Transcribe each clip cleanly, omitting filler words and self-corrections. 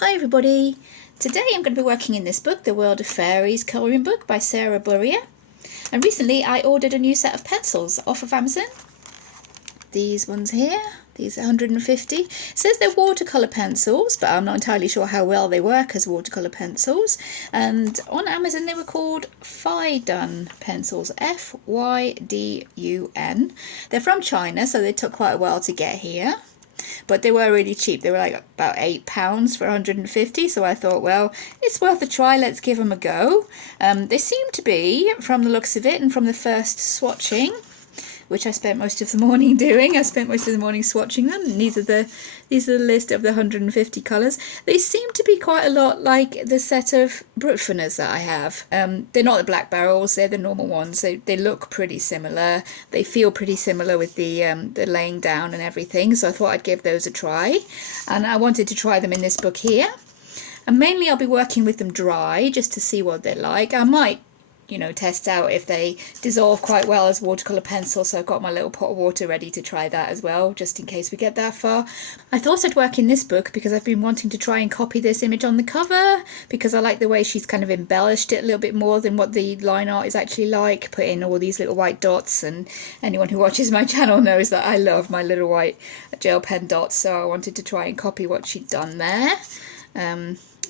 Hi everybody! Today I'm going to be working in this book, The World of Fairies colouring book by Sara Burrier. And recently I ordered a new set of pencils off of Amazon. These ones here, these 150. It says they're watercolour pencils, but I'm not entirely sure how well they work as watercolour pencils. And on Amazon they were called Fydun pencils, F-Y-D-U-N. They're from China, so they took quite a while to get here. But they were really cheap. They were like about £8 for 150, so I thought, well, it's worth a try, let's give them a go. They seem to be, from the looks of it and from the first swatching, which I spent most of the morning doing. I spent most of the morning swatching them, and these are the list of the 150 colours. They seem to be quite a lot like the set of Brutfiners that I have. They're not the black barrels, they're the normal ones. They look pretty similar. They feel pretty similar with the laying down and everything, so I thought I'd give those a try. And I wanted to try them in this book here. And mainly I'll be working with them dry, just to see what they're like. I might, test out if they dissolve quite well as watercolour pencils, so I've got my little pot of water ready to try that as well, just in case we get that far. I thought I'd work in this book because I've been wanting to try and copy this image on the cover, because I like the way she's kind of embellished it a little bit more than what the line art is actually like, put in all these little white dots, and anyone who watches my channel knows that I love my little white gel pen dots, so I wanted to try and copy what she'd done there.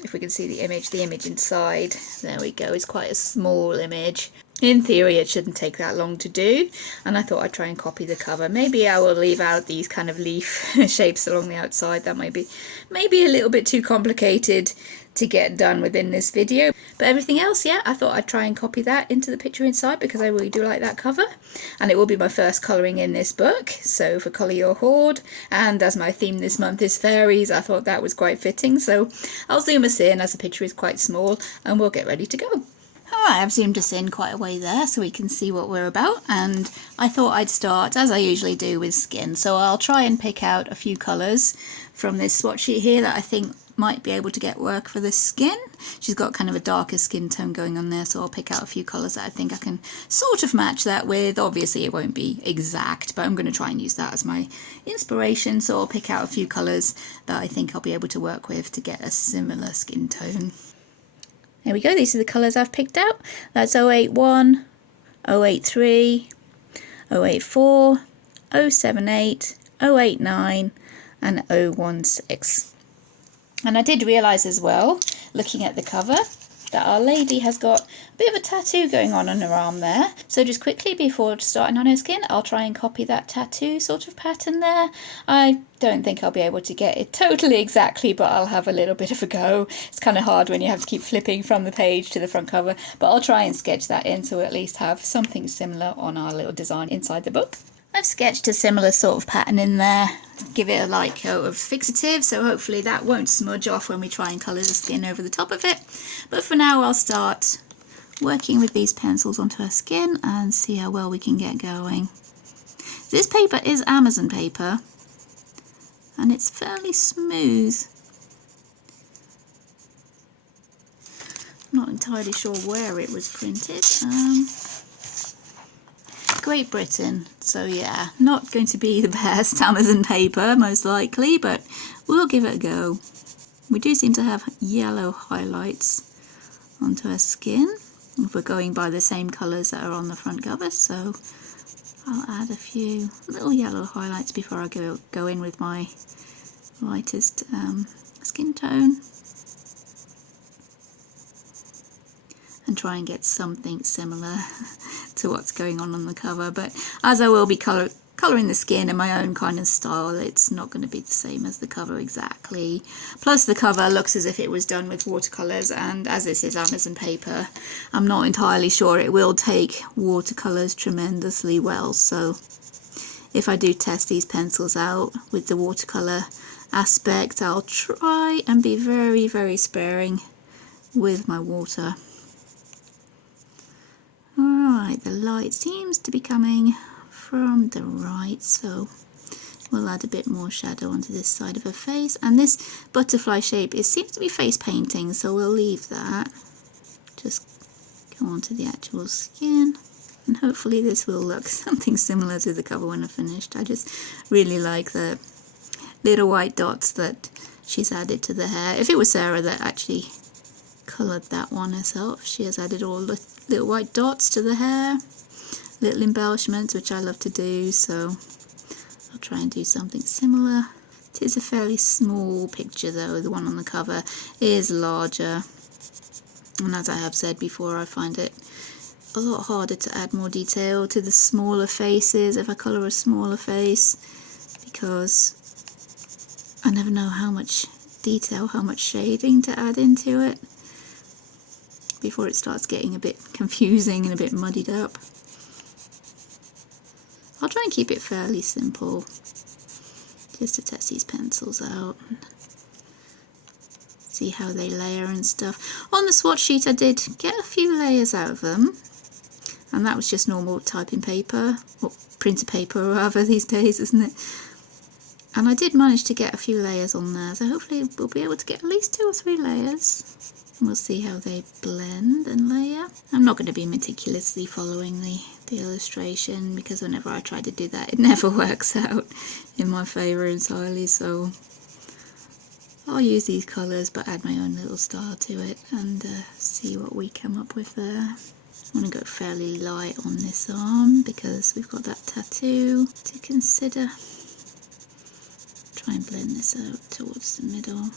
If we can see the image inside, there we go, it's quite a small image. In theory it shouldn't take that long to do, and I thought I'd try and copy the cover. Maybe I will leave out these kind of leaf shapes along the outside. That might be maybe a little bit too complicated to get done within this video, but everything else, yeah, I thought I'd try and copy that into the picture inside because I really do like that cover, and it will be my first colouring in this book. So for Colour Your Hoard, and as my theme this month is fairies, I thought that was quite fitting, so I'll zoom us in as the picture is quite small and we'll get ready to go. Alright, I've zoomed us in quite a way there so we can see what we're about, and I thought I'd start, as I usually do, with skin. So I'll try and pick out a few colours from this swatch sheet here that I think might be able to get work for the skin. She's got kind of a darker skin tone going on there, so I'll pick out a few colours that I think I can sort of match that with. Obviously it won't be exact, but I'm going to try and use that as my inspiration, so I'll pick out a few colours that I think I'll be able to work with to get a similar skin tone. There we go, these are the colours I've picked out. That's 081, 083, 084, 078, 089 and 016. And I did realise as well, looking at the cover, that our lady has got a bit of a tattoo going on her arm there. So just quickly, before starting on her skin, I'll try and copy that tattoo sort of pattern there. I don't think I'll be able to get it totally exactly, but I'll have a little bit of a go. It's kind of hard when you have to keep flipping from the page to the front cover, but I'll try and sketch that in so we'll at least have something similar on our little design inside the book. I've sketched a similar sort of pattern in there, give it a light coat of fixative, so hopefully that won't smudge off when we try and colour the skin over the top of it. But for now I'll start working with these pencils onto her skin and see how well we can get going. This paper is Amazon paper and it's fairly smooth. I'm not entirely sure where it was printed. Great Britain, so yeah, not going to be the best Amazon paper most likely, but we'll give it a go. We do seem to have yellow highlights onto her skin if we're going by the same colours that are on the front cover, so I'll add a few little yellow highlights before I go in with my lightest skin tone and try and get something similar to what's going on the cover. But as I will be colouring the skin in my own kind of style, it's not going to be the same as the cover exactly. Plus the cover looks as if it was done with watercolours, and as this is Amazon paper, I'm not entirely sure it will take watercolours tremendously well. So if I do test these pencils out with the watercolour aspect, I'll try and be very, very sparing with my water. Alright, the light seems to be coming from the right, so we'll add a bit more shadow onto this side of her face. And this butterfly shape, it seems to be face painting, so we'll leave that. Just go onto the actual skin, and hopefully this will look something similar to the cover when I've finished. I just really like the little white dots that she's added to the hair. If it was Sara that actually coloured that one herself, she has added all the little white dots to the hair, little embellishments, which I love to do, so I'll try and do something similar. It is a fairly small picture though, the one on the cover is larger, and as I have said before, I find it a lot harder to add more detail to the smaller faces if I colour a smaller face, because I never know how much detail, how much shading to add into it before it starts getting a bit confusing and a bit muddied up. I'll try and keep it fairly simple just to test these pencils out and see how they layer and stuff. On the swatch sheet I did get a few layers out of them, and that was just normal typing paper, or printer paper rather these days, isn't it? And I did manage to get a few layers on there, so hopefully we'll be able to get at least 2 or 3 layers. And we'll see how they blend and layer. I'm not going to be meticulously following the illustration, because whenever I try to do that it never works out in my favour entirely, so I'll use these colours but add my own little style to it and see what we come up with there. I'm going to go fairly light on this arm because we've got that tattoo to consider. Try and blend this out towards the middle.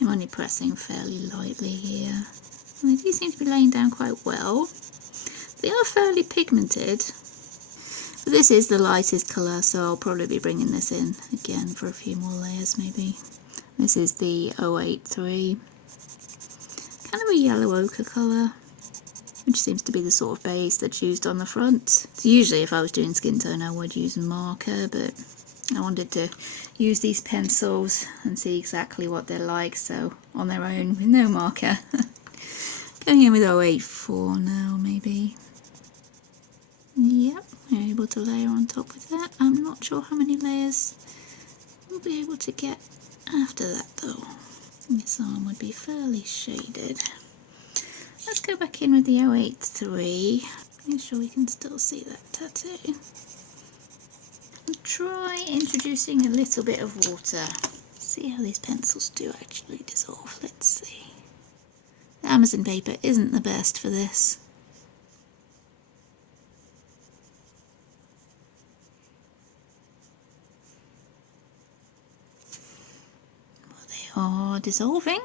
I'm only pressing fairly lightly here. And they do seem to be laying down quite well. They are fairly pigmented, but this is the lightest colour, so I'll probably be bringing this in again for a few more layers maybe. This is the 083, kind of a yellow ochre colour, which seems to be the sort of base that's used on the front. So usually if I was doing skin tone I would use a marker, but I wanted to use these pencils and see exactly what they're like, so on their own with no marker. Going in with 084 now maybe. Yep, we're able to layer on top with that. I'm not sure how many layers we'll be able to get after that though. This arm would be fairly shaded. Let's go back in with the 083. Make sure we can still see that tattoo. And try introducing a little bit of water. See how these pencils do actually dissolve. Let's see. The Amazon paper isn't the best for this. Well, they are dissolving.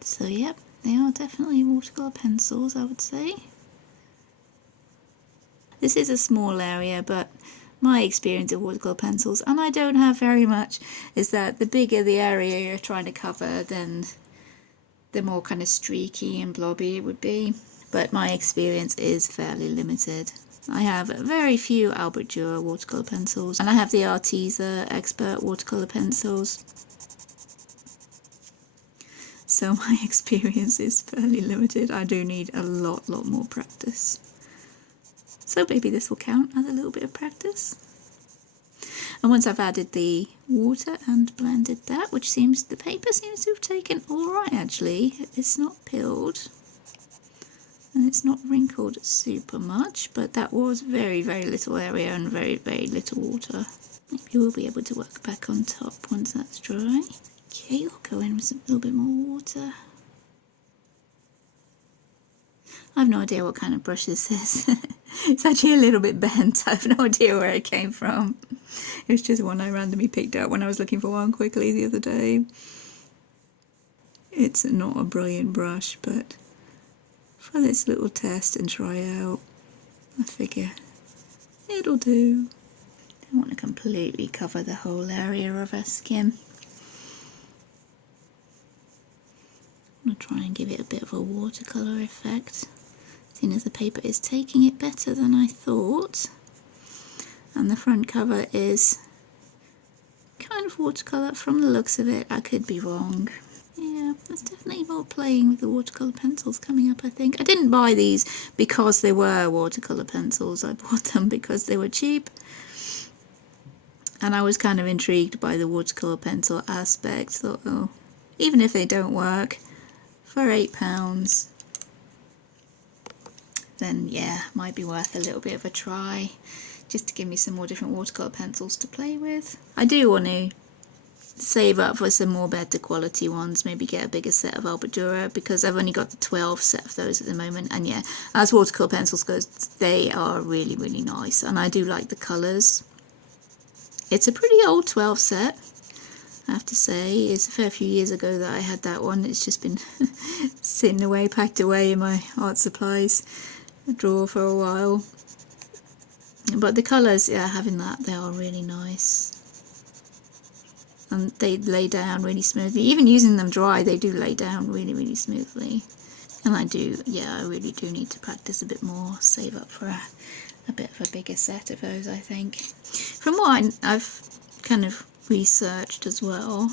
So yep, they are definitely watercolour pencils, I would say. This is a small area, but my experience of watercolour pencils, and I don't have very much, is that the bigger the area you're trying to cover, then the more kind of streaky and blobby it would be. But my experience is fairly limited. I have very few Albert Dürer watercolour pencils, and I have the Arteza Expert watercolour pencils. So my experience is fairly limited. I do need a lot more practice. So maybe this will count as a little bit of practice. And once I've added the water and blended that, which seems, the paper seems to have taken alright actually. It's not peeled and it's not wrinkled super much, but that was very little area and very little water. Maybe we'll be able to work back on top once that's dry. Okay, we'll go in with a little bit more water. I have no idea what kind of brush this is. It's actually a little bit bent. I have no idea where it came from. It was just one I randomly picked up when I was looking for one quickly the other day. It's not a brilliant brush, but for this little test and try out, I figure it'll do. I want to completely cover the whole area of her skin. I'm going to try and give it a bit of a watercolour effect, seeing as the paper is taking it better than I thought. And the front cover is kind of watercolour from the looks of it. I could be wrong. Yeah, there's definitely more playing with the watercolour pencils coming up, I think. I didn't buy these because they were watercolour pencils. I bought them because they were cheap. And I was kind of intrigued by the watercolour pencil aspect. Thought, oh, even if they don't work, for £8, then yeah, might be worth a little bit of a try, just to give me some more different watercolour pencils to play with. I do want to save up for some more better quality ones, maybe get a bigger set of Albadura, because I've only got the 12 set of those at the moment. And yeah, as watercolour pencils goes, they are really, really nice, and I do like the colours. It's a pretty old 12 set, I have to say. It's a fair few years ago that I had that one. It's just been sitting away, packed away in my art supplies drawer for a while. But the colours, yeah, having that, they are really nice. And they lay down really smoothly. Even using them dry, they do lay down really, really smoothly. And I really do need to practice a bit more, save up for a bit of a bigger set of those, I think. From what I've kind of researched as well,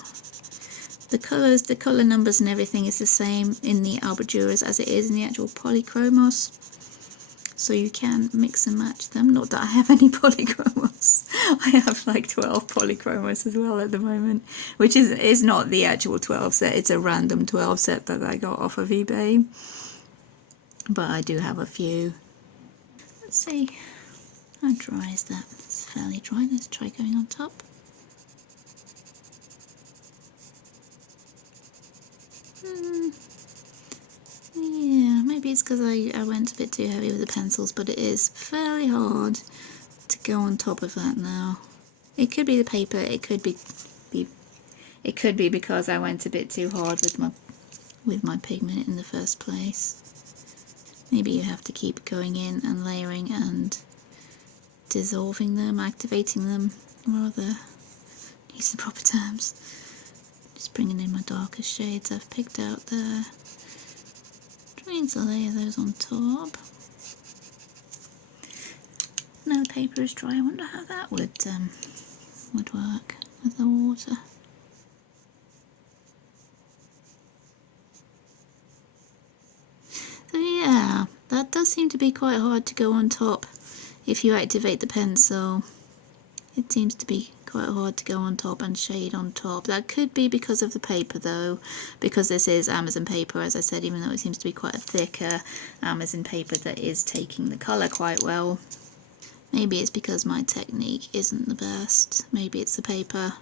the colours, the colour numbers and everything is the same in the Albaduras as it is in the actual polychromos. So you can mix and match them. Not that I have any polychromos. I have like 12 polychromos as well at the moment, which is not the actual 12 set. It's a random 12 set that I got off of eBay. But I do have a few. Let's see. How dry is that? It's fairly dry. Let's try going on top. Yeah, maybe it's because I went a bit too heavy with the pencils, but it is fairly hard to go on top of that now. It could be the paper, it could be because I went a bit too hard with my pigment in the first place. Maybe you have to keep going in and layering and dissolving them, activating them, rather, use the proper terms. Just bringing in my darker shades I've picked out there. Trying to layer those on top. Now the paper is dry, I wonder how that would work with the water. So yeah, that does seem to be quite hard to go on top if you activate the pencil. It seems to be quite hard to go on top and shade on top. That could be because of the paper though, because this is Amazon paper, as I said, even though it seems to be quite a thicker Amazon paper that is taking the colour quite well. Maybe it's because my technique isn't the best. Maybe it's the paper.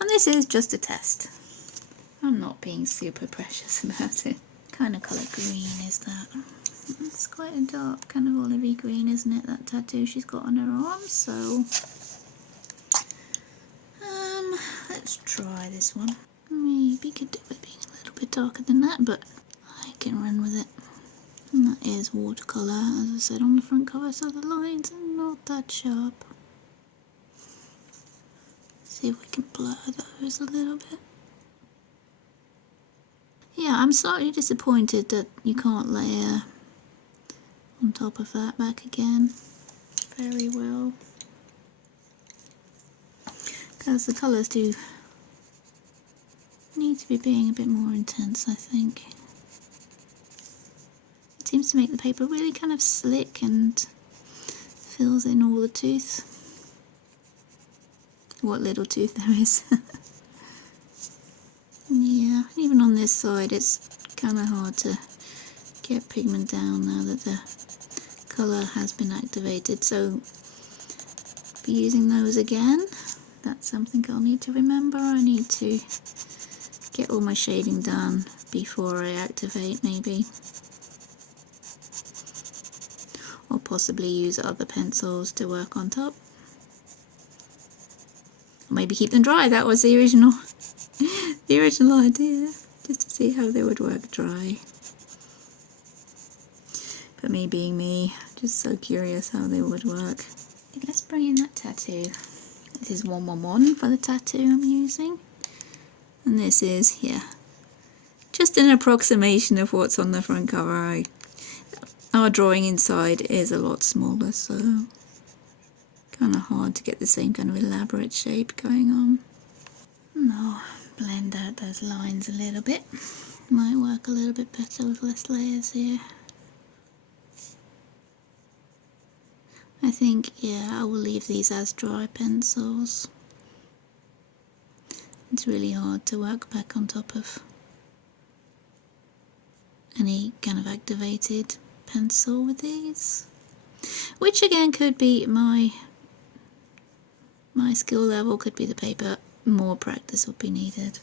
And this is just a test. I'm not being super precious about it. What kind of colour green is that? It's quite a dark kind of olivey green, isn't it, that tattoo she's got on her arm, so let's try this one. Maybe could do it being a little bit darker than that, but I can run with it. And that is watercolour, as I said on the front cover, so the lines are not that sharp. See if we can blur those a little bit. Yeah, I'm slightly disappointed that you can't layer on top of that back again very well, because the colours do need to be being a bit more intense, I think. It seems to make the paper really kind of slick and fills in all the tooth. What little tooth there is. Yeah, even on this side it's kind of hard to get pigment down now that the colour has been activated, so for using those again, that's something I'll need to remember. I need to get all my shading done before I activate, maybe, or possibly use other pencils to work on top, or maybe keep them dry. That was the original idea, just to see how they would work dry. But me being me, just so curious how they would work. Okay, let's bring in that tattoo. This is 111 for the tattoo I'm using. And this is, yeah, just an approximation of what's on the front cover. Our drawing inside is a lot smaller, so kind of hard to get the same kind of elaborate shape going on. No, blend out those lines a little bit. Might work a little bit better with less layers here. I think, yeah, I will leave these as dry pencils. It's really hard to work back on top of any kind of activated pencil with these. Which again could be my my skill level could be the paper. More practice would be needed.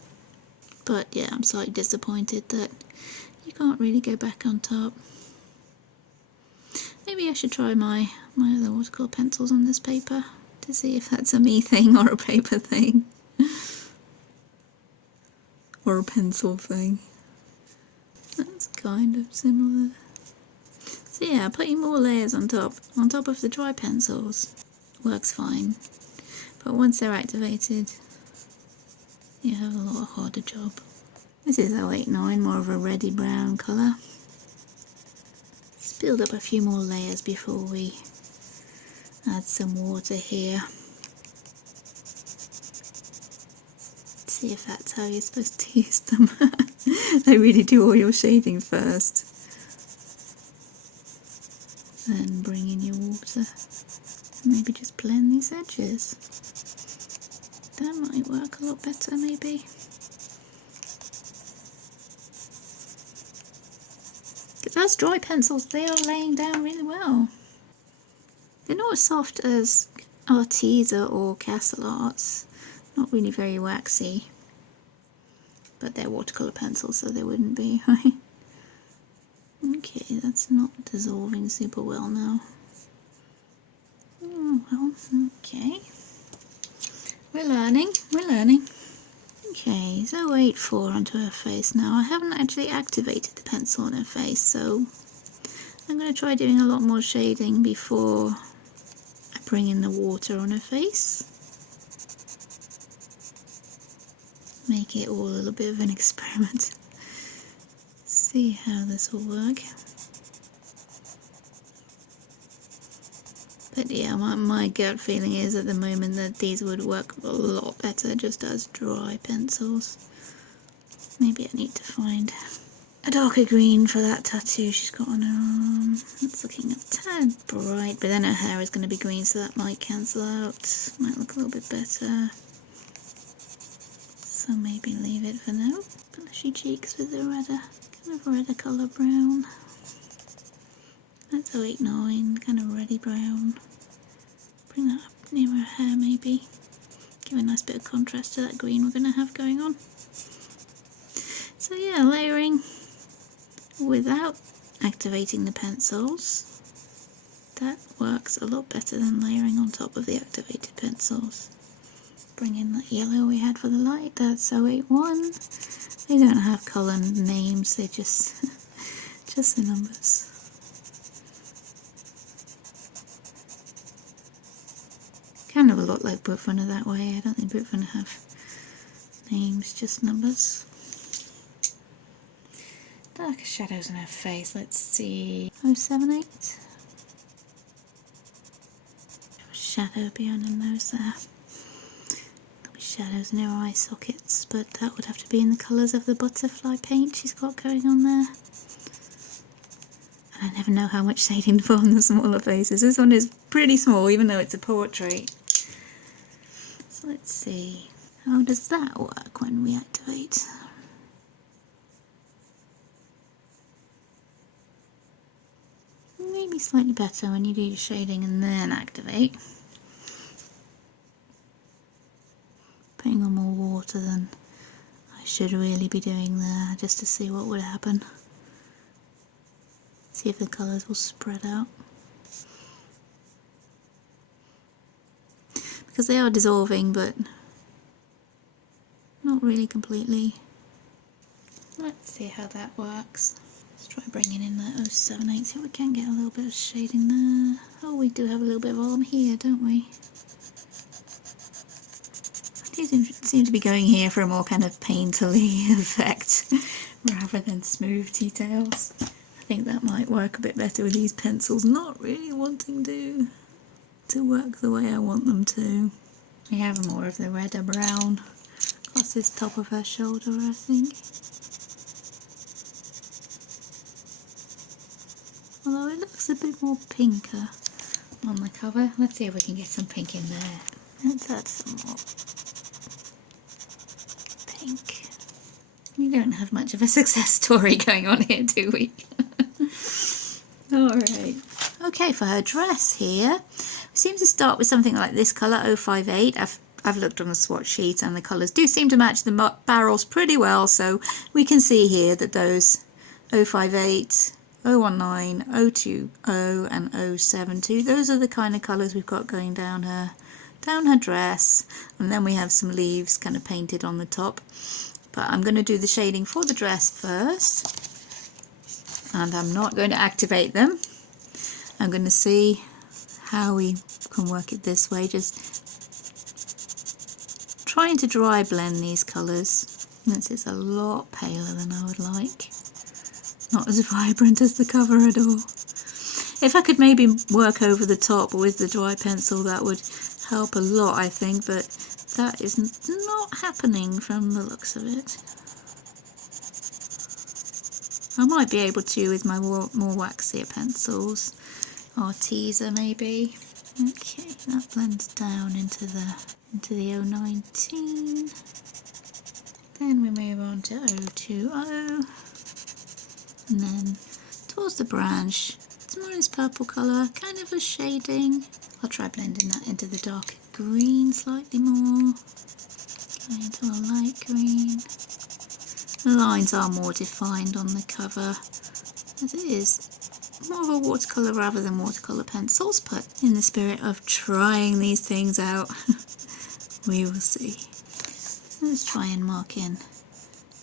But yeah, I'm slightly disappointed that you can't really go back on top. Maybe I should try my other watercolour pencils on this paper to see if that's a me thing or a paper thing. Or a pencil thing. That's kind of similar. So yeah, putting more layers on top of the dry pencils works fine. But once they're activated, you have a lot harder job. This is 089, more of a reddy brown colour. Let's build up a few more layers before we add some water here. See if that's how you're supposed to use them. They really do all your shading first. Then bring in your water. Maybe just blend these edges. That might work a lot better maybe. Because those dry pencils, they are laying down really well. They're not as soft as Arteza or Castle Arts. Not really very waxy. But they're watercolour pencils, so they wouldn't be, right? Okay, that's not dissolving super well now. Oh, well, okay. We're learning. Okay, so 84 onto her face now. I haven't actually activated the pencil on her face, so I'm going to try doing a lot more shading before I bring in the water on her face. Make it all a little bit of an experiment. See how this will work. But yeah, my gut feeling is at the moment that these would work a lot better just as dry pencils. Maybe I need to find a darker green for that tattoo she's got on her arm. It's looking a tad bright, but then her hair is going to be green, so that might cancel out. Might look a little bit better. So maybe leave it for now. Blushy cheeks with the redder, kind of redder colour brown. That's 089, kind of reddy brown. Bring that up near her hair maybe. Give a nice bit of contrast to that green we're going to have going on. So yeah, layering without activating the pencils. That works a lot better than layering on top of the activated pencils. Bring in that yellow we had for the light, that's 081. They don't have colour names, they're just the numbers. Kind of a lot like Burrier that way. I don't think Burrier have names, just numbers. Darker shadows on her face, let's see. 078. Shadow behind her nose there. There'll be shadows near her eye sockets, but that would have to be in the colours of the butterfly paint she's got going on there. And I never know how much shading to put on the smaller faces. This one is pretty small, even though it's a portrait. So let's see. How does that work when we activate? Maybe slightly better when you do your shading and then activate. Putting on more water than I should really be doing there, just to see what would happen. See if the colours will spread out. Because they are dissolving, but not really completely. Let's see how that works. Let's try bringing in that 078, see if we can get a little bit of shading there. Oh, we do have a little bit of arm here, don't we? I do seem to be going here for a more kind of painterly effect rather than smooth details. I think that might work a bit better with these pencils not really wanting to work the way I want them to. We have more of the redder brown across this top of her shoulder, I think. Although it looks a bit more pinker on the cover. Let's see if we can get some pink in there. Let's add some more pink. We don't have much of a success story going on here, do we? Alright. Okay, for her dress here, we seem to start with something like this colour, 058. I've looked on the swatch sheet and the colours do seem to match the barrels pretty well, so we can see here that those 058, 019, 020 and 072, those are the kind of colours we've got going down her dress, and then we have some leaves kind of painted on the top. But I'm going to do the shading for the dress first, and I'm not going to activate them. I'm going to see how we can work it this way, just trying to dry blend these colours. This is a lot paler than I would like, not as vibrant as the cover at all. If I could maybe work over the top with the dry pencil, that would help a lot, I think, but that is not happening from the looks of it. I might be able to with my more waxier pencils. Arteza maybe. Okay, that blends down into the 019. Then we move on to 020, and then towards the branch, it's more this purple colour, kind of a shading. I'll try blending that into the dark green slightly more. Going into a light green. The lines are more defined on the cover, as it is more of a watercolour rather than watercolour pencils, but in the spirit of trying these things out, we will see. Let's try and mark in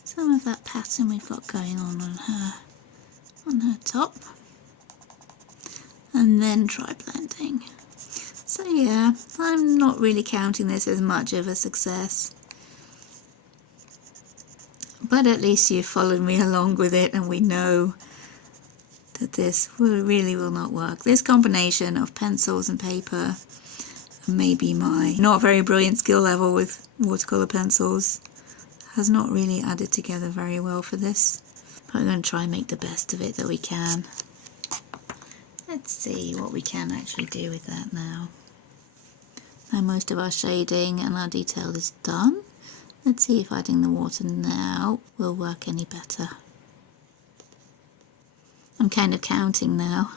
some of that pattern we've got going on her top, and then try blending. So yeah, I'm not really counting this as much of a success, but at least you followed me along with it, and we know that this really will not work. This combination of pencils and paper, and maybe my not very brilliant skill level with watercolour pencils, has not really added together very well for this. But I'm going to try and make the best of it that we can. Let's see what we can actually do with that now. Now most of our shading and our detail is done. Let's see if adding the water now will work any better. I'm kind of counting now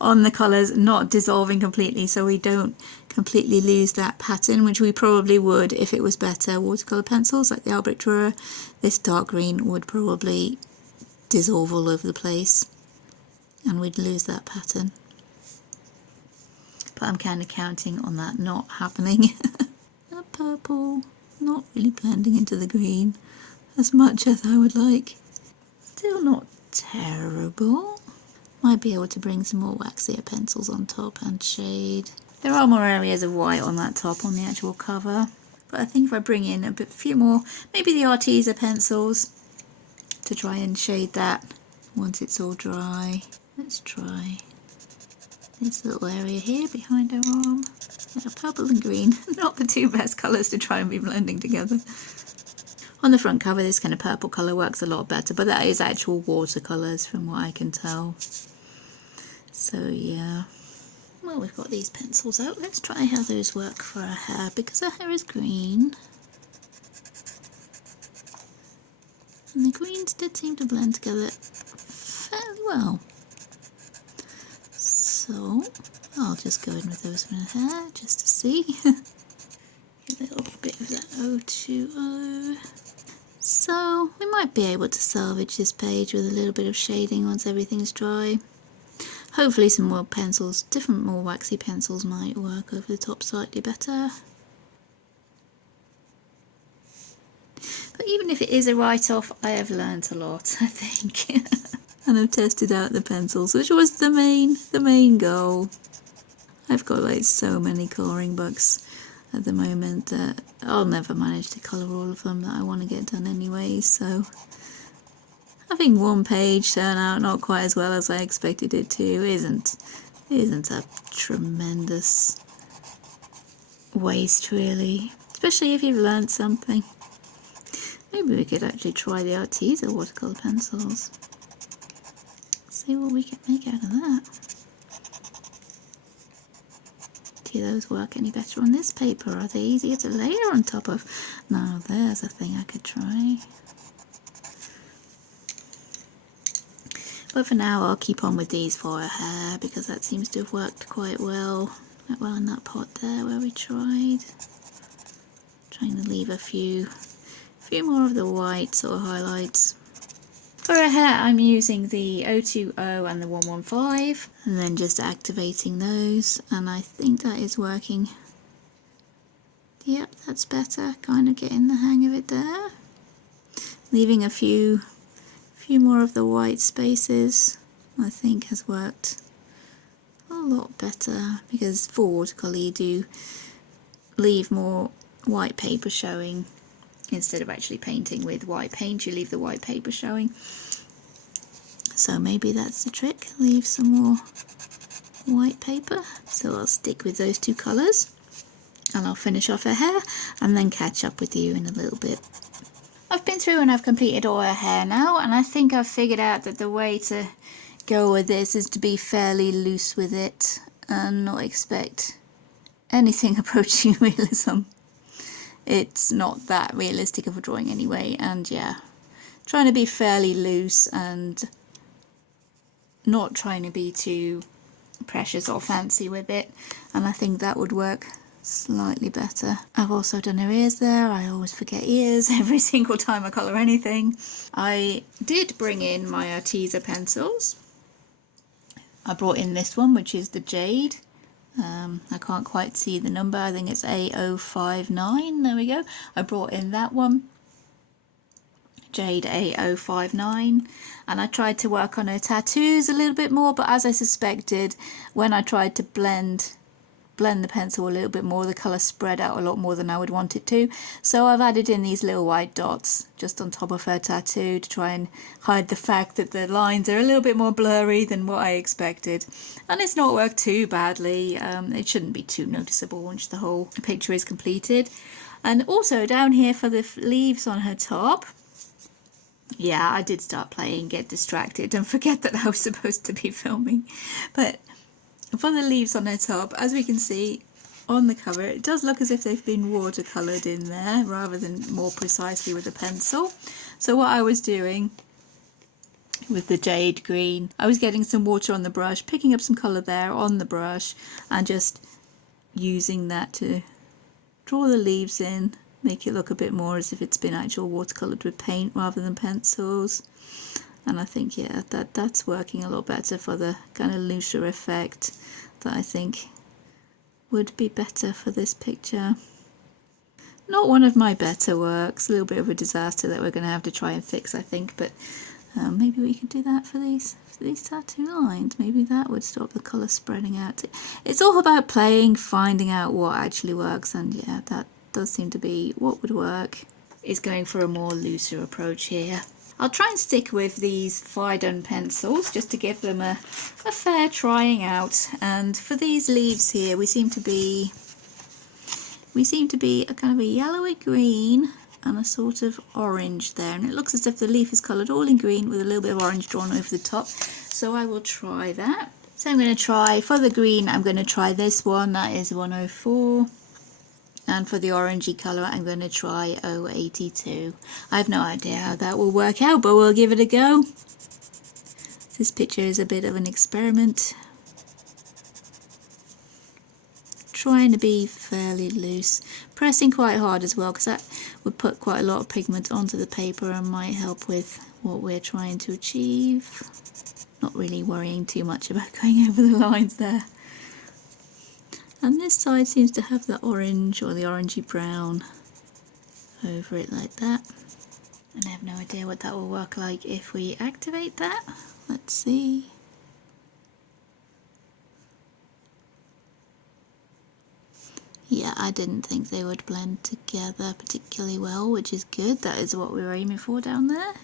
on the colours not dissolving completely, so we don't completely lose that pattern, which we probably would if it was better watercolour pencils like the Burrier. This dark green would probably dissolve all over the place and we'd lose that pattern. But I'm kind of counting on that not happening. That purple not really blending into the green as much as I would like. Still not terrible. Might be able to bring some more waxier pencils on top and shade. There are more areas of white on that top on the actual cover, but I think if I bring in a few more, maybe the Arteza pencils, to try and shade that once it's all dry. Let's try this little area here behind her arm. Yeah, purple and green, not the two best colours to try and be blending together. On the front cover, this kind of purple colour works a lot better, but that is actual watercolours from what I can tell. So yeah, well, we've got these pencils out. Let's try how those work for her hair, because her hair is green. And the greens did seem to blend together fairly well. So I'll just go in with those in her hair just to see. A little bit of that 020. So we might be able to salvage this page with a little bit of shading once everything's dry. Hopefully some more pencils, more waxy pencils might work over the top slightly better. But even if it is a write-off, I have learnt a lot, I think. And I've tested out the pencils, which was the main goal. I've got like so many colouring books at the moment that I'll never manage to colour all of them that I want to get done anyway, so having one page turn out not quite as well as I expected it to isn't a tremendous waste really, especially if you've learnt something. Maybe we could actually try the Arteza watercolour pencils. See what we can make out of that. Do those work any better on this paper? Are they easier to layer on top of? Now there's a thing I could try. But for now I'll keep on with these for her hair because that seems to have worked quite well in that pot there where we tried. Trying to leave a few more of the white sort of highlights. For her hair I'm using the 020 and the 115 and then just activating those, and I think that is working. Yep, that's better, kind of getting the hang of it there. Leaving a few more of the white spaces I think has worked a lot better, because for watercolour you do leave more white paper showing. Instead of actually painting with white paint, you leave the white paper showing. So maybe that's the trick, leave some more white paper. So I'll stick with those two colours and I'll finish off her hair and then catch up with you in a little bit. I've been through and I've completed all her hair now, and I think I've figured out that the way to go with this is to be fairly loose with it and not expect anything approaching realism. It's not that realistic of a drawing anyway, and yeah, trying to be fairly loose and not trying to be too precious or fancy with it, and I think that would work slightly better. I've also done her ears there. I always forget ears every single time I colour anything. I did bring in my Arteza pencils. I brought in this one, which is the Jade. I can't quite see the number, I think it's A059, there we go. I brought in that one, Jade A059, and I tried to work on her tattoos a little bit more, but as I suspected, when I tried to blend the pencil a little bit more, the colour spread out a lot more than I would want it to. So I've added in these little white dots just on top of her tattoo to try and hide the fact that the lines are a little bit more blurry than what I expected. And it's not worked too badly. It shouldn't be too noticeable once the whole picture is completed. And also down here for the leaves on her top, yeah, I did start playing, get distracted and forget that I was supposed to be filming. But for the leaves on her top, as we can see on the cover, it does look as if they've been watercoloured in there rather than more precisely with a pencil. So what I was doing with the jade green, I was getting some water on the brush, picking up some colour there on the brush and just using that to draw the leaves in, make it look a bit more as if it's been actual watercoloured with paint rather than pencils. And I think, yeah, that's working a lot better for the kind of looser effect that I think would be better for this picture. Not one of my better works, a little bit of a disaster that we're going to have to try and fix, I think, but maybe we could do that for these tattoo lines. Maybe that would stop the colour spreading out. It's all about playing, finding out what actually works, and yeah, that does seem to be what would work, is going for a more looser approach here. I'll try and stick with these Fidon pencils just to give them a fair trying out. And for these leaves here, we seem to be a kind of a yellowy green and a sort of orange there. And it looks as if the leaf is coloured all in green with a little bit of orange drawn over the top. So I will try that. So I'm going to try, for the green, I'm going to try this one. That is 104. And for the orangey colour, I'm going to try 082. I have no idea how that will work out, but we'll give it a go. This picture is a bit of an experiment. Trying to be fairly loose. Pressing quite hard as well, because that would put quite a lot of pigment onto the paper and might help with what we're trying to achieve. Not really worrying too much about going over the lines there. And this side seems to have the orange or the orangey brown over it like that. And I have no idea what that will work like if we activate that. Let's see. Yeah, I didn't think they would blend together particularly well, which is good. That is what we were aiming for down there.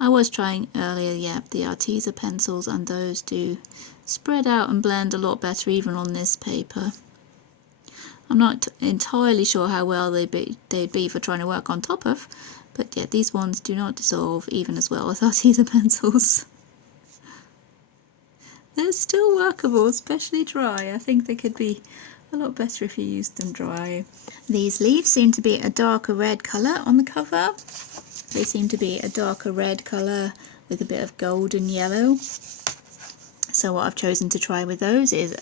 I was trying earlier, yeah, the Arteza pencils, and those do spread out and blend a lot better even on this paper. I'm not entirely sure how well they'd be for trying to work on top of, but yeah, these ones do not dissolve even as well as Arteza pencils. They're still workable, especially dry. I think they could be a lot better if you used them dry. These leaves seem to be a darker red colour on the cover. They seem to be a darker red colour with a bit of golden yellow. So what I've chosen to try with those is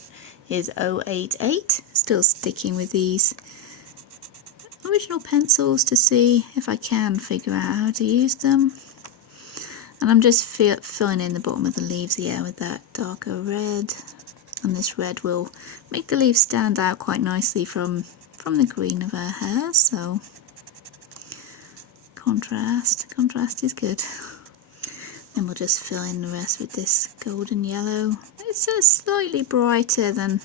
088. Still sticking with these original pencils to see if I can figure out how to use them. And I'm just filling in the bottom of the leaves here with that darker red. And this red will make the leaves stand out quite nicely from the green of her hair. So contrast is good. And we'll just fill in the rest with this golden yellow. It's slightly brighter than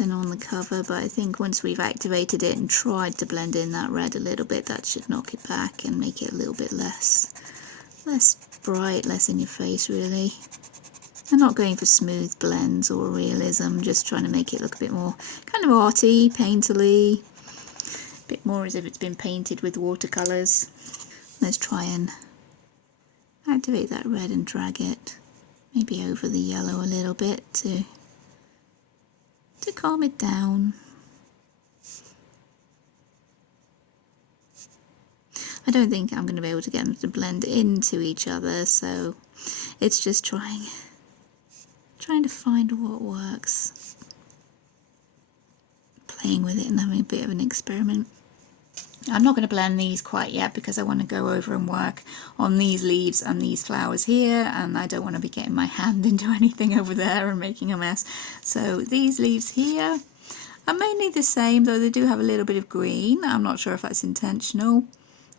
on the cover, but I think once we've activated it and tried to blend in that red a little bit, that should knock it back and make it a little bit less bright, less in your face really. I'm not going for smooth blends or realism, just trying to make it look a bit more kind of arty, painterly, a bit more as if it's been painted with watercolours. Let's try and activate that red and drag it maybe over the yellow a little bit to calm it down. I don't think I'm going to be able to get them to blend into each other, so it's just trying to find what works. Playing with it and having a bit of an experiment. I'm not going to blend these quite yet because I want to go over and work on these leaves and these flowers here, and I don't want to be getting my hand into anything over there and making a mess. So these leaves here are mainly the same, though they do have a little bit of green. I'm not sure if that's intentional.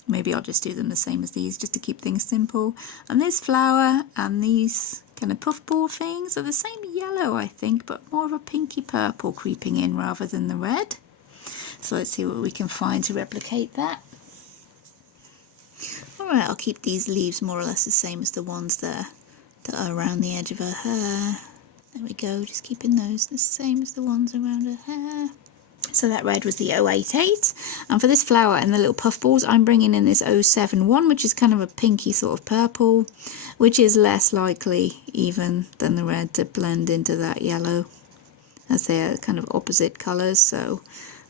Maybe I'll just do them the same as these just to keep things simple. And this flower and these kind of puffball things are the same yellow, I think, but more of a pinky purple creeping in rather than the red. So let's see what we can find to replicate that. Alright, I'll keep these leaves more or less the same as the ones that are around the edge of her hair. There we go, just keeping those the same as the ones around her hair. So that red was the 088. And for this flower and the little puffballs, I'm bringing in this 071, which is kind of a pinky sort of purple, which is less likely even than the red to blend into that yellow, as they are kind of opposite colours. So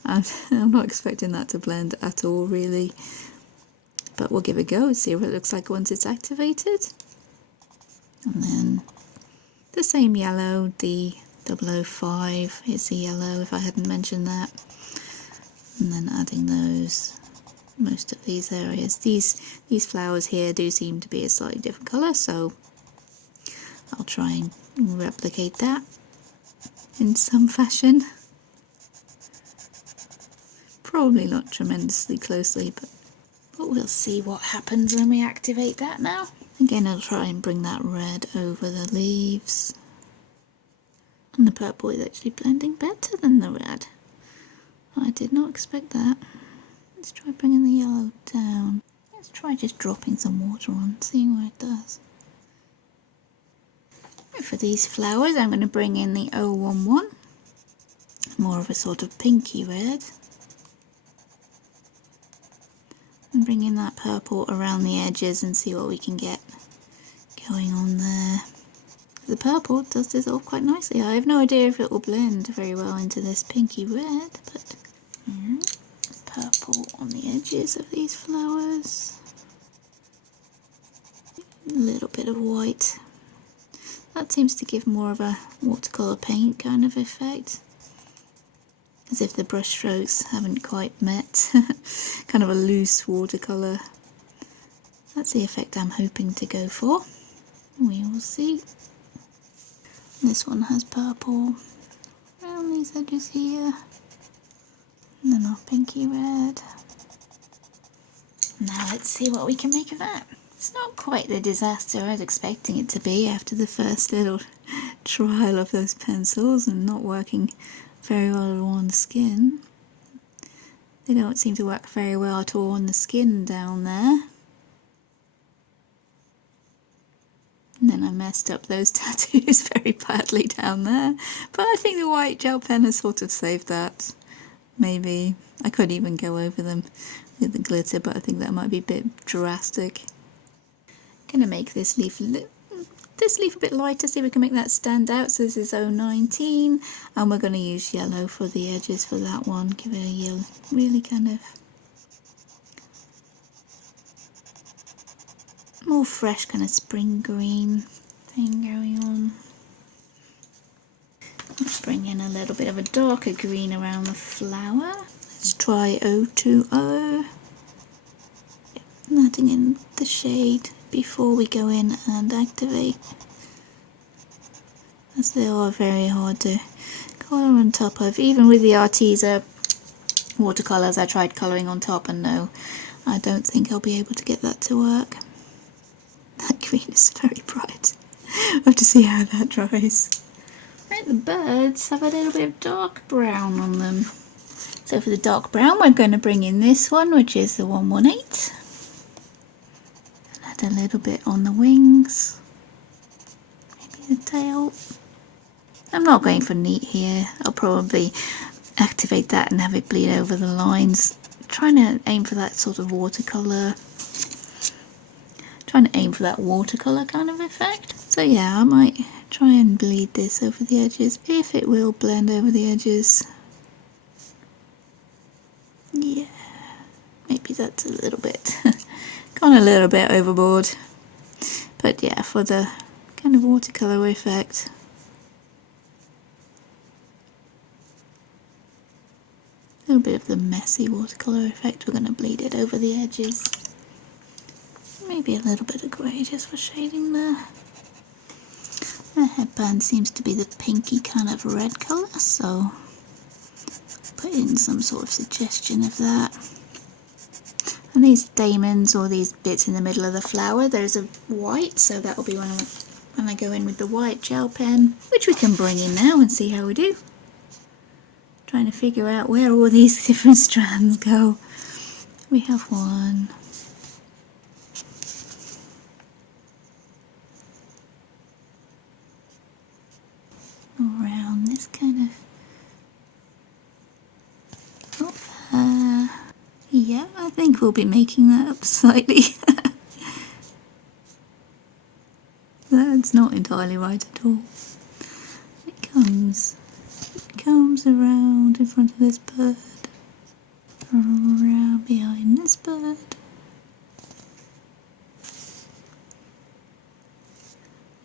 I'm not expecting that to blend at all really, but we'll give it a go and see what it looks like once it's activated. And then the same yellow, the 005 is the yellow, if I hadn't mentioned that. And then adding those, most of these areas. These flowers here do seem to be a slightly different colour, so I'll try and replicate that in some fashion. Probably not tremendously closely, but we'll see what happens when we activate that now. Again, I'll try and bring that red over the leaves. And the purple is actually blending better than the red. I did not expect that. Let's try bringing the yellow down. Let's try just dropping some water on, seeing what it does. For these flowers, I'm going to bring in the 011. More of a sort of pinky red. And bring in that purple around the edges and see what we can get going on there. The purple does dissolve quite nicely. I have no idea if it will blend very well into this pinky red, but purple on the edges of these flowers. A little bit of white. That seems to give more of a watercolour paint kind of effect. As if the brush strokes haven't quite met. Kind of a loose watercolour. That's the effect I'm hoping to go for. We will see. This one has purple around these edges here. And then our pinky red. Now let's see what we can make of that. It's not quite the disaster I was expecting it to be after the first little trial of those pencils and not working very well on the skin. They don't seem to work very well at all on the skin down there. And then I messed up those tattoos very badly down there. But I think the white gel pen has sort of saved that. Maybe. I could even go over them with the glitter, but I think that might be a bit drastic. Gonna make this leaf a bit lighter, see if we can make that stand out. So this is 019, and we're going to use yellow for the edges for that one. Give it a yellow, really kind of more fresh kind of spring green thing going on. Let's bring in a little bit of a darker green around the flower. Let's try 020. Adding in the shade before we go in and activate, as they are very hard to colour on top of. Even with the Arteza watercolours I tried colouring on top, and no, I don't think I'll be able to get that to work. That green is very bright. We'll have to see how that dries. Right, the birds have a little bit of dark brown on them. So for the dark brown we're going to bring in this one, which is the 118. And add a little bit on the wings. Maybe the tail. I'm not going for neat here. I'll probably activate that and have it bleed over the lines. Trying to aim for that sort of watercolour. Trying to aim for that watercolour kind of effect. So yeah, I might try and bleed this over the edges, if it will blend over the edges. Yeah, maybe that's a little bit, gone a little bit overboard. But yeah, for the kind of watercolour effect. A little bit of the messy watercolour effect, we're going to bleed it over the edges. Maybe a little bit of grey just for shading there. The headband seems to be the pinky kind of red colour, so put in some sort of suggestion of that. And these stamens, or these bits in the middle of the flower, those are white, so that will be when I go in with the white gel pen, which we can bring in now and see how we do. Trying to figure out where all these different strands go. We have one. Around this kind of... yeah, I think we'll be making that up slightly. That's not entirely right at all. It comes around in front of this bird, around behind this bird.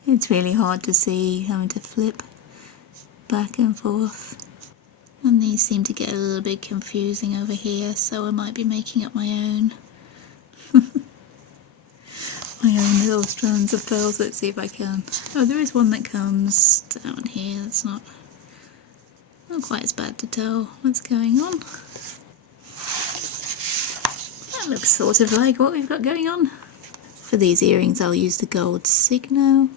It's really hard to see, having to flip back and forth. And these seem to get a little bit confusing over here, so I might be making up my own. My own little strands of pearls. Let's see if I can. Oh, there is one that comes down here. That's not quite as bad to tell what's going on. That looks sort of like what we've got going on. For these earrings I'll use the gold signo.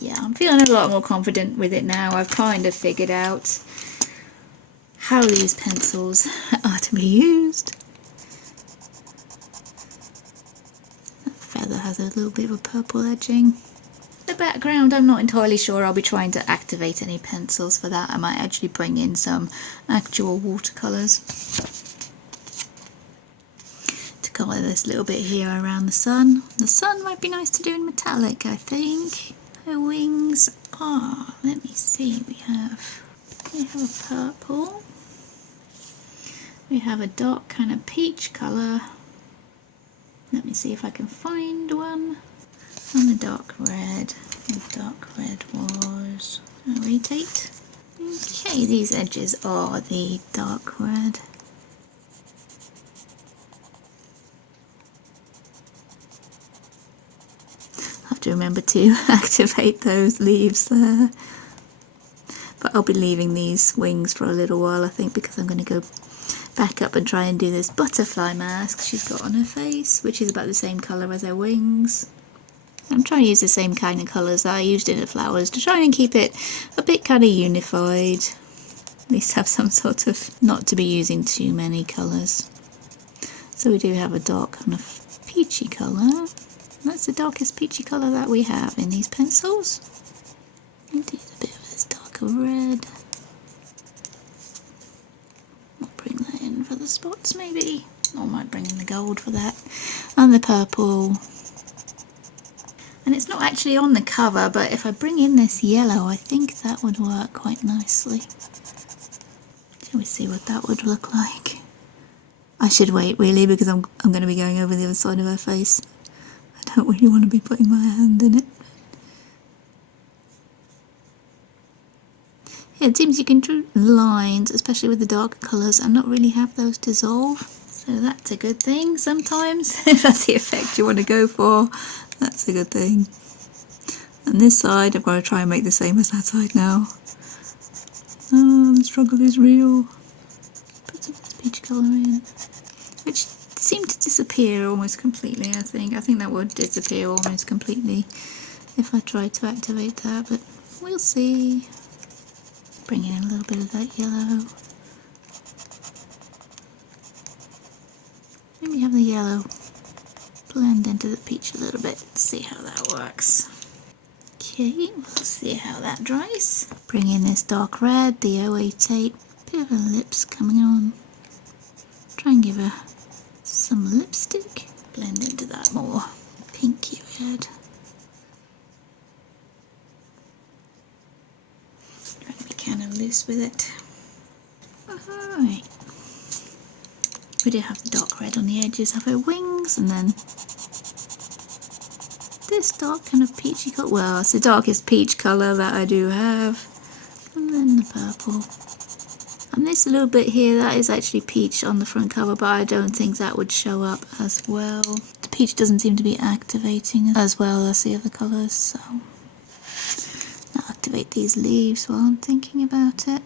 Yeah, I'm feeling a lot more confident with it now. I've kind of figured out how these pencils are to be used. That feather has a little bit of a purple edging. The background, I'm not entirely sure. I'll be trying to activate any pencils for that. I might actually bring in some actual watercolours to colour this little bit here around the sun. The sun might be nice to do in metallic, I think. Her wings are, let me see, we have a purple, we have a dark kind of peach colour. Let me see if I can find one. And the dark red. The dark red was rotate. Okay, these edges are the dark red. Have to remember to activate those leaves there. But I'll be leaving these wings for a little while, I think, because I'm going to go back up and try and do this butterfly mask she's got on her face, which is about the same colour as her wings. I'm trying to use the same kind of colours that I used in the flowers to try and keep it a bit kind of unified. At least have some sort of, not to be using too many colours. So we do have a dark kind of peachy colour. That's the darkest peachy colour that we have in these pencils. And do a bit of this darker red. I'll bring that in for the spots maybe. Or I might bring in the gold for that. And the purple. And it's not actually on the cover, but if I bring in this yellow, I think that would work quite nicely. Shall we see what that would look like? I should wait really because I'm going to be going over the other side of her face. I don't really want to be putting my hand in it. Yeah, it seems you can draw lines, especially with the darker colours, and not really have those dissolve. So that's a good thing sometimes. If that's the effect you want to go for, that's a good thing. And this side, I've got to try and make the same as that side now. Oh, the struggle is real. Put some of this peach colour in, which seemed to disappear almost completely, I think. I think that would disappear almost completely if I tried to activate that, but we'll see. Bring in a little bit of that yellow. Maybe have the yellow blend into the peach a little bit, see how that works. Okay, we'll see how that dries. Bring in this dark red, the 088, bit of her lips coming on. Try and give her some lipstick. Blend into that more pinky red. Try to be kind of loose with it. Alright. We do have the dark red on the edges of her wings, and then this dark kind of peachy colour. Well, it's the darkest peach colour that I do have. And then the purple. And this little bit here, that is actually peach on the front cover, but I don't think that would show up as well. The peach doesn't seem to be activating as well as the other colours, so I'll activate these leaves while I'm thinking about it.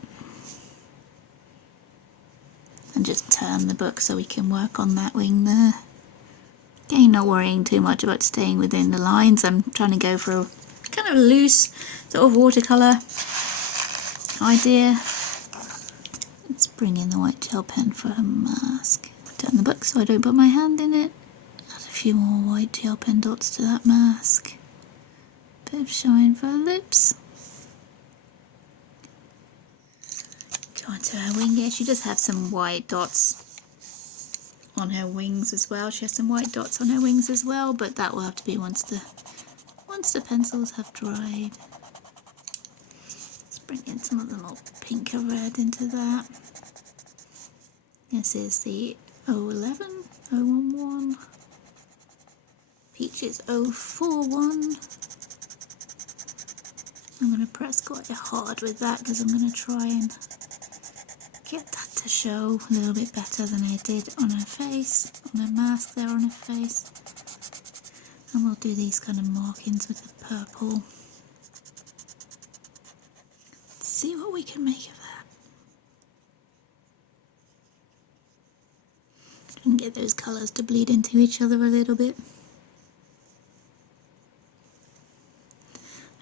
And just turn the book so we can work on that wing there. Again, not worrying too much about staying within the lines. I'm trying to go for a kind of loose sort of watercolour idea. Let's bring in the white gel pen for a mask. Turn the book so I don't put my hand in it. Add a few more white gel pen dots to that mask. Bit of shine for her lips. Go onto her wing here. She does have some white dots on her wings as well. She has some white dots on her wings as well, but that will have to be once the pencils have dried. Let's bring in some of the more pinker red into that. This is the 011, 011. Peach is 041. I'm going to press quite hard with that because I'm going to try and get that to show a little bit better than I did on her face, on her mask there on her face. And we'll do these kind of markings with the purple. Let's see what we can make of that. And get those colours to bleed into each other a little bit.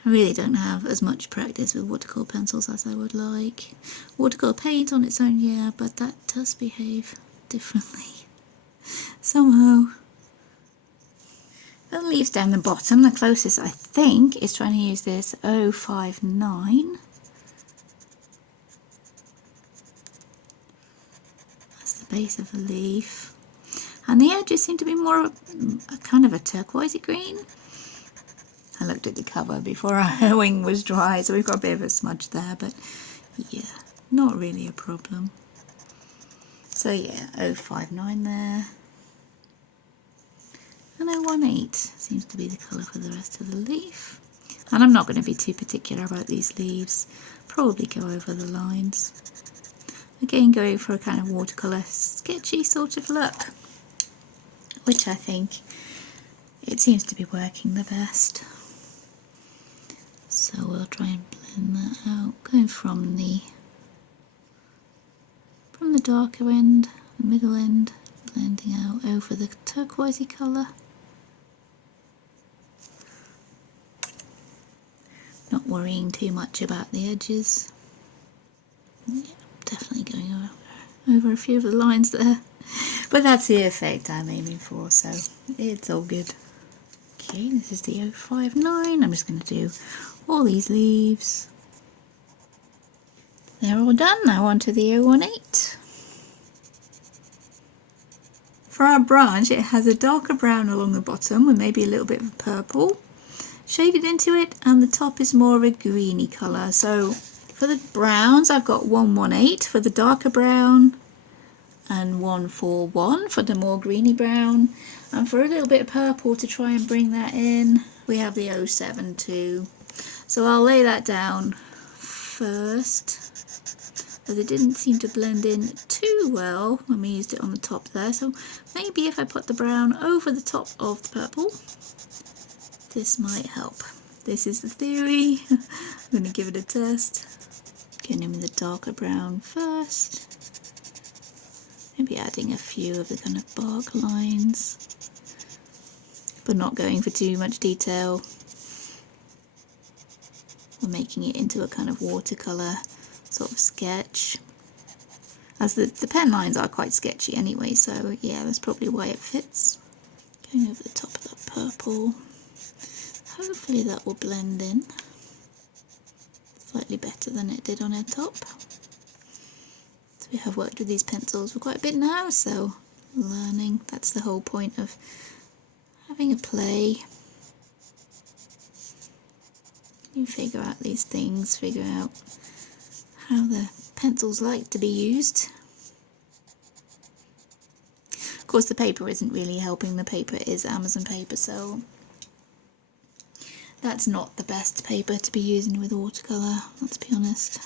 I really don't have as much practice with watercolour pencils as I would like. Watercolour paint on its own, yeah, but that does behave differently somehow. The leaves down the bottom, the closest I think is trying to use this 059. That's the base of the leaf. And the edges seem to be more a kind of a turquoisey green. I looked at the cover before her wing was dry, so we've got a bit of a smudge there, but yeah, not really a problem. So yeah, 059 there. And 018 seems to be the colour for the rest of the leaf. And I'm not going to be too particular about these leaves. Probably go over the lines. Again, going for a kind of watercolour sketchy sort of look, which I think it seems to be working the best. So we'll try and blend that out, going from the darker end, the middle end, blending out over the turquoisey colour. Not worrying too much about the edges. Yeah, definitely going over a few of the lines there. But that's the effect I'm aiming for, so it's all good. Okay, this is the 059. I'm just going to do all these leaves. They're all done. Now on to the 018. For our branch, it has a darker brown along the bottom with maybe a little bit of purple shaded into it, and the top is more of a greeny colour. So for the browns, I've got 118 for the darker brown, and 141 for the more greeny brown. And for a little bit of purple to try and bring that in, we have the 072. So I'll lay that down first, as it didn't seem to blend in too well when we used it on the top there. So maybe if I put the brown over the top of the purple, this might help. This is the theory. I'm going to give it a test. Going in with the darker brown first. Maybe adding a few of the kind of bark lines, but not going for too much detail. We're making it into a kind of watercolour sort of sketch, as the pen lines are quite sketchy anyway, so yeah, that's probably why it fits. Going over the top of that purple. Hopefully that will blend in slightly better than it did on our top. So we have worked with these pencils for quite a bit now, so learning, that's the whole point of having a play. You figure out these things, figure out how the pencils like to be used. Of course the paper isn't really helping, the paper is Amazon paper, so that's not the best paper to be using with watercolour, let's be honest.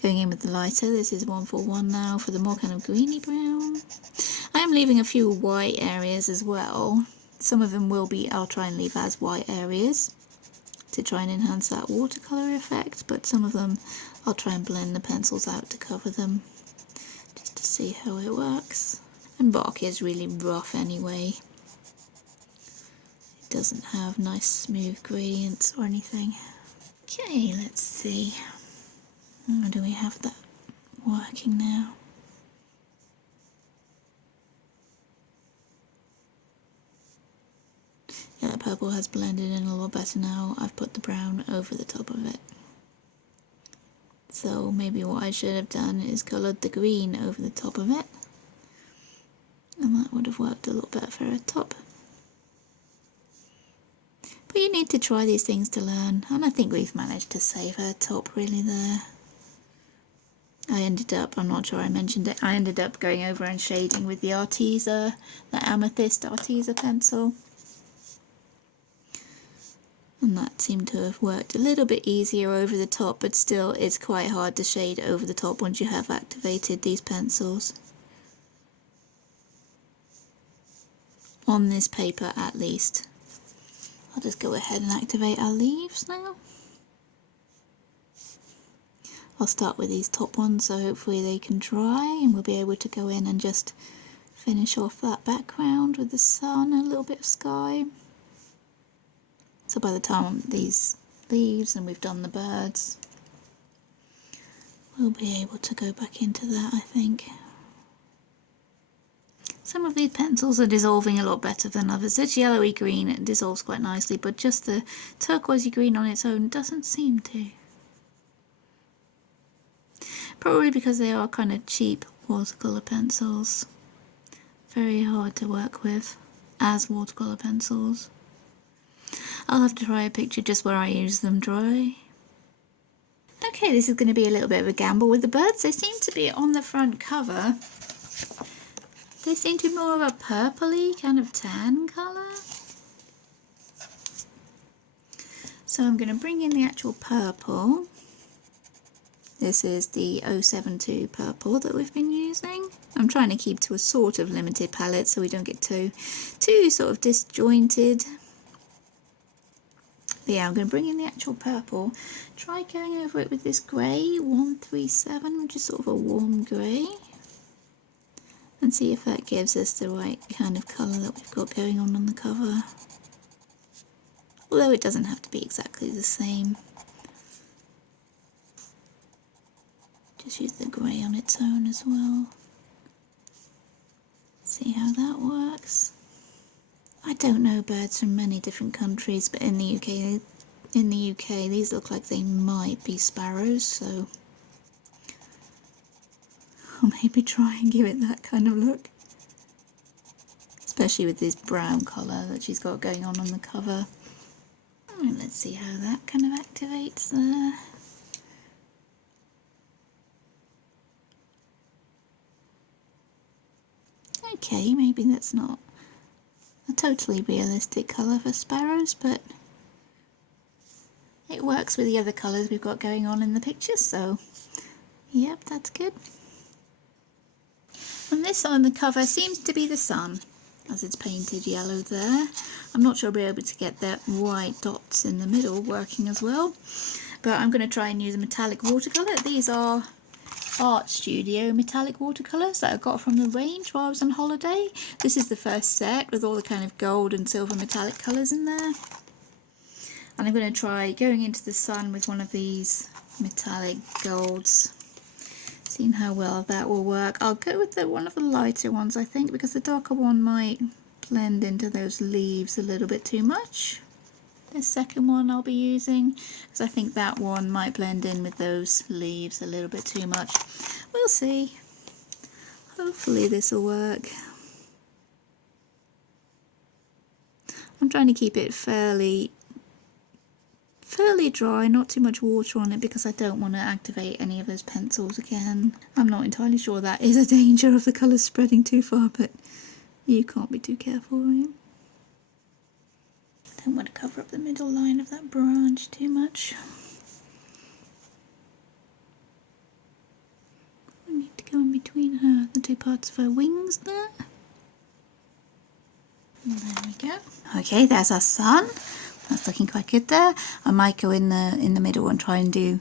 Going in with the lighter, this is 141 now for the more kind of greeny brown. I am leaving a few white areas as well. Some of them will be, I'll try and leave as white areas to try and enhance that watercolour effect, but some of them I'll try and blend the pencils out to cover them, just to see how it works. And bark is really rough anyway. It doesn't have nice smooth gradients or anything. Okay, let's see. How do we have that working now? Yeah, the purple has blended in a lot better now. I've put the brown over the top of it. So maybe what I should have done is coloured the green over the top of it. And that would have worked a lot better for a top. But you need to try these things to learn. And I think we've managed to save her top really there. I ended up, I'm not sure I mentioned it, I ended up going over and shading with the Arteza, the Amethyst Arteza pencil. And that seemed to have worked a little bit easier over the top, but still it's quite hard to shade over the top once you have activated these pencils. On this paper at least. I'll just go ahead and activate our leaves now. I'll start with these top ones, so hopefully they can dry and we'll be able to go in and just finish off that background with the sun and a little bit of sky. So by the time these leaves and we've done the birds, we'll be able to go back into that, I think. Some of these pencils are dissolving a lot better than others. This yellowy green, it dissolves quite nicely, but just the turquoisey green on its own doesn't seem to. Probably because they are kind of cheap watercolour pencils. Very hard to work with as watercolour pencils. I'll have to try a picture just where I use them dry. Okay, this is going to be a little bit of a gamble with the birds. They seem to be on the front cover. They seem to be more of a purpley kind of tan colour. So I'm going to bring in the actual purple. This is the 072 purple that we've been using. I'm trying to keep to a sort of limited palette so we don't get too sort of disjointed. But yeah, I'm going to bring in the actual purple. Try going over it with this grey, 137, which is sort of a warm grey. And see if that gives us the right kind of colour that we've got going on the cover. Although it doesn't have to be exactly the same. Just use the grey on its own as well. See how that works. I don't know birds from many different countries, but in the UK these look like they might be sparrows, so I'll maybe try and give it that kind of look. Especially with this brown colour that she's got going on the cover. And let's see how that kind of activates there. Okay, maybe that's not a totally realistic colour for sparrows, but it works with the other colours we've got going on in the picture, so yep, that's good. And this on the cover seems to be the sun, as it's painted yellow there. I'm not sure I'll be able to get the white dots in the middle working as well, but I'm going to try and use a metallic watercolour. These are Art Studio metallic watercolours that I got from the range while I was on holiday. This is the first set with all the kind of gold and silver metallic colours in there. And I'm going to try going into the sun with one of these metallic golds, seeing how well that will work. I'll go with one of the lighter ones, I think, because the darker one might blend into those leaves a little bit too much. The second one I'll be using, because I think that one might blend in with those leaves a little bit too much. We'll see. Hopefully this will work. I'm trying to keep it fairly dry, not too much water on it, because I don't want to activate any of those pencils again. I'm not entirely sure that is a danger of the colours spreading too far, but you can't be too careful, right? I don't want to cover up the middle line of that branch too much. I need to go in between the two parts of her wings there. And there we go. Okay, there's our sun. That's looking quite good there. I might go in the middle and try and do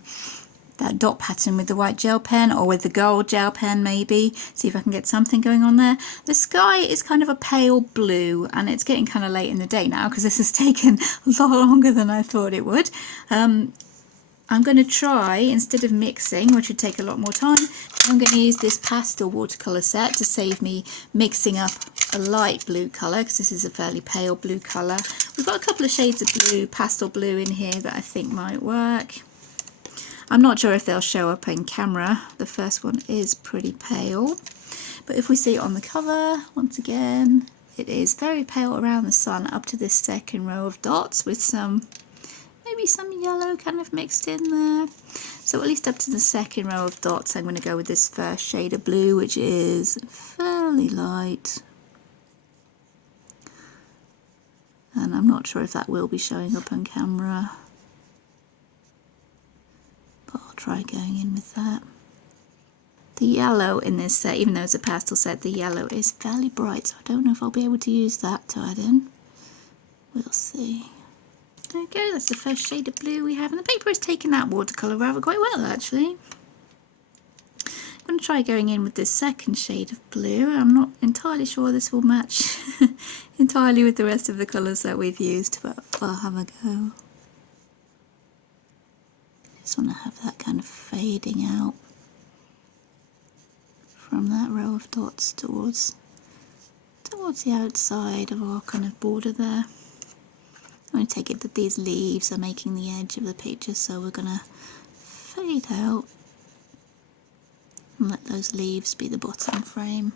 that dot pattern with the white gel pen, or with the gold gel pen maybe. See if I can get something going on there. The sky is kind of a pale blue, and it's getting kind of late in the day now because this has taken a lot longer than I thought it would. I'm going to try, instead of mixing, which would take a lot more time, I'm going to use this pastel watercolour set to save me mixing up a light blue colour, because this is a fairly pale blue colour. We've got a couple of shades of blue, pastel blue in here that I think might work. I'm not sure if they'll show up in camera. The first one is pretty pale, but if we see it on the cover, once again, it is very pale around the sun up to this second row of dots with maybe some yellow kind of mixed in there. So at least up to the second row of dots, I'm going to go with this first shade of blue, which is fairly light. And I'm not sure if that will be showing up on camera, but I'll try going in with that. The yellow in this set, even though it's a pastel set, the yellow is fairly bright, so I don't know if I'll be able to use that to add in. We'll see. There we go, that's the first shade of blue we have, and the paper has taken that watercolour rather quite well actually. I'm going to try going in with this second shade of blue. I'm not entirely sure this will match entirely with the rest of the colours that we've used, but I'll have a go. Just want to have that kind of fading out from that row of dots towards the outside of our kind of border there. I'm going to take it that these leaves are making the edge of the picture, so we're going to fade out and let those leaves be the bottom frame.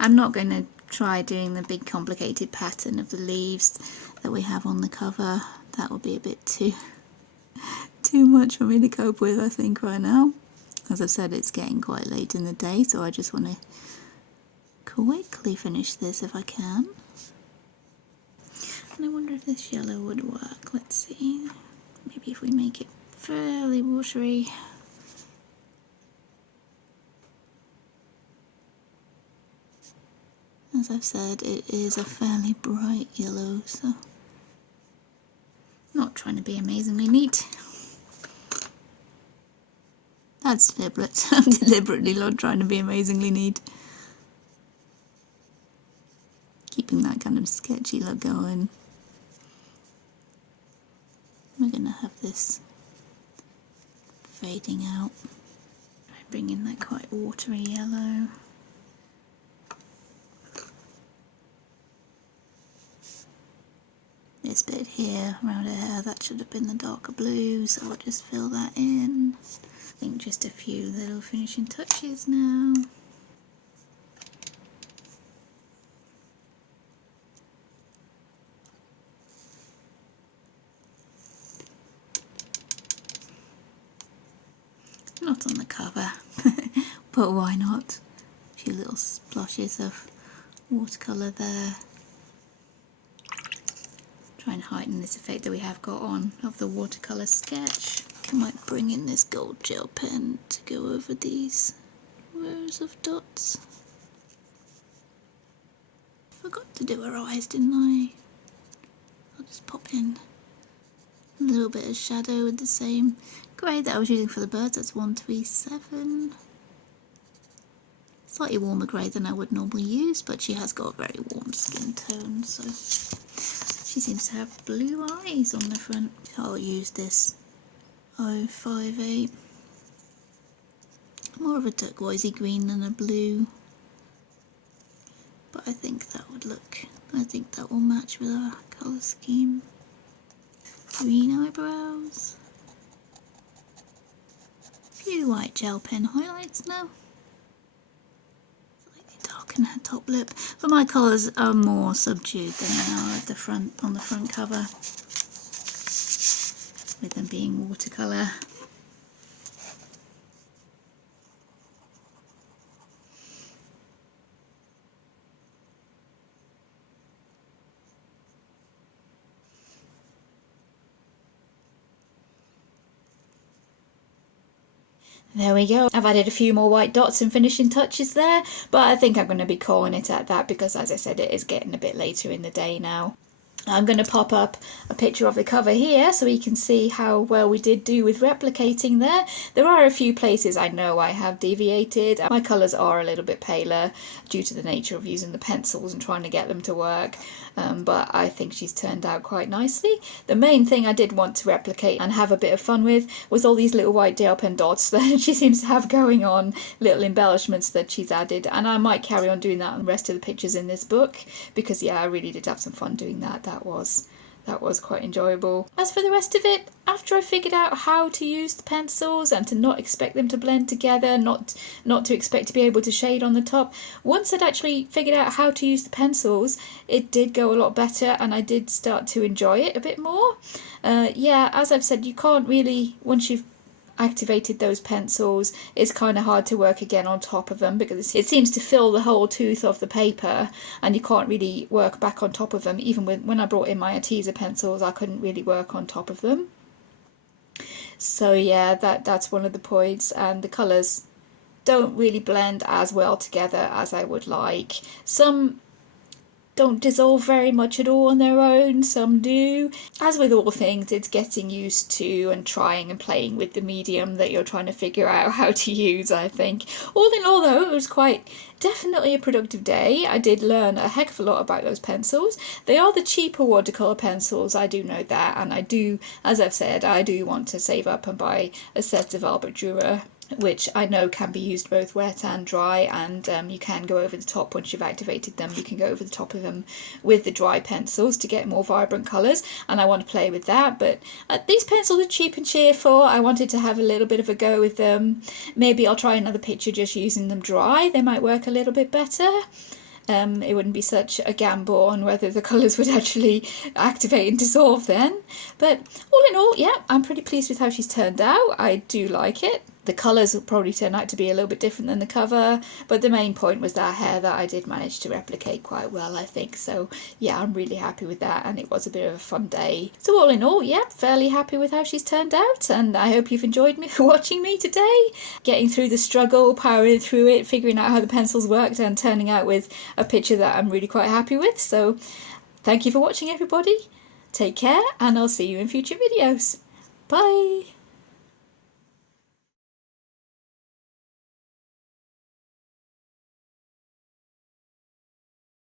I'm not going to try doing the big complicated pattern of the leaves that we have on the cover. That will be a bit too much for me to cope with, I think, right now. As I've said, it's getting quite late in the day, so I just want to quickly finish this if I can. And I wonder if this yellow would work. Let's see. Maybe if we make it fairly watery. As I've said, it is a fairly bright yellow, so not trying to be amazingly neat. That's deliberate. I'm deliberately not trying to be amazingly neat. Keeping that kind of sketchy look going. We're going to have this fading out. I bring in that quite watery yellow. This bit here around her hair, that should have been the darker blue, so I'll just fill that in. I think just a few little finishing touches now. Not on the cover, but why not? few little splashes of watercolour there. Try and heighten this effect that we have got on of the watercolour sketch. I might bring in this gold gel pen to go over these rows of dots. Forgot to do her eyes, didn't I? I'll just pop in a little bit of shadow with the same grey that I was using for the birds. That's 137. Slightly warmer grey than I would normally use, but she has got a very warm skin tone, so she seems to have blue eyes on the front. I'll use this 058. More of a turquoisey green than a blue, but I think that would look, I think that will match with our colour scheme. Green eyebrows. A few white gel pen highlights now. Slightly darken her top lip, but my colours are more subdued than they are at the front, on the front cover, with them being watercolour. There we go. I've added a few more white dots and finishing touches there, but I think I'm going to be calling it at that because, as I said, it is getting a bit later in the day now. I'm going to pop up a picture of the cover here so you can see how well we did do with replicating there. There are a few places I know I have deviated. My colours are a little bit paler due to the nature of using the pencils and trying to get them to work, but I think she's turned out quite nicely. The main thing I did want to replicate and have a bit of fun with was all these little white gel pen dots that she seems to have going on, little embellishments that she's added, and I might carry on doing that on the rest of the pictures in this book because, yeah, I really did have some fun doing that. That was quite enjoyable. As for the rest of it, after I figured out how to use the pencils and to not expect them to blend together, not to expect to be able to shade on the top, once I'd actually figured out how to use the pencils, it did go a lot better and I did start to enjoy it a bit more. Yeah, as I've said, you can't really, once you've activated those pencils, it's kind of hard to work again on top of them because it seems to fill the whole tooth of the paper and you can't really work back on top of them. Even when I brought in my Arteza pencils, I couldn't really work on top of them. So yeah, that's one of the points, and the colours don't really blend as well together as I would like. Some don't dissolve very much at all on their own, some do. As with all things, it's getting used to and trying and playing with the medium that you're trying to figure out how to use, I think. All in all though, it was quite definitely a productive day. I did learn a heck of a lot about those pencils. They are the cheaper watercolour pencils, I do know that, and I do, as I've said, I do want to save up and buy a set of Albert Dürer, which I know can be used both wet and dry, and you can go over the top once you've activated them. You can go over the top of them with the dry pencils to get more vibrant colours, and I want to play with that. But these pencils are cheap and cheerful. I wanted to have a little bit of a go with them. Maybe I'll try another picture just using them dry. They might work a little bit better. It wouldn't be such a gamble on whether the colours would actually activate and dissolve then. But all in all, yeah, I'm pretty pleased with how she's turned out. I do like it. The colours will probably turn out to be a little bit different than the cover, but the main point was that hair that I did manage to replicate quite well, I think. So yeah, I'm really happy with that, and it was a bit of a fun day. So all in all, yeah, fairly happy with how she's turned out, and I hope you've enjoyed me watching me today, getting through the struggle, powering through it, figuring out how the pencils worked, and turning out with a picture that I'm really quite happy with. So thank you for watching, everybody. Take care, and I'll see you in future videos. Bye!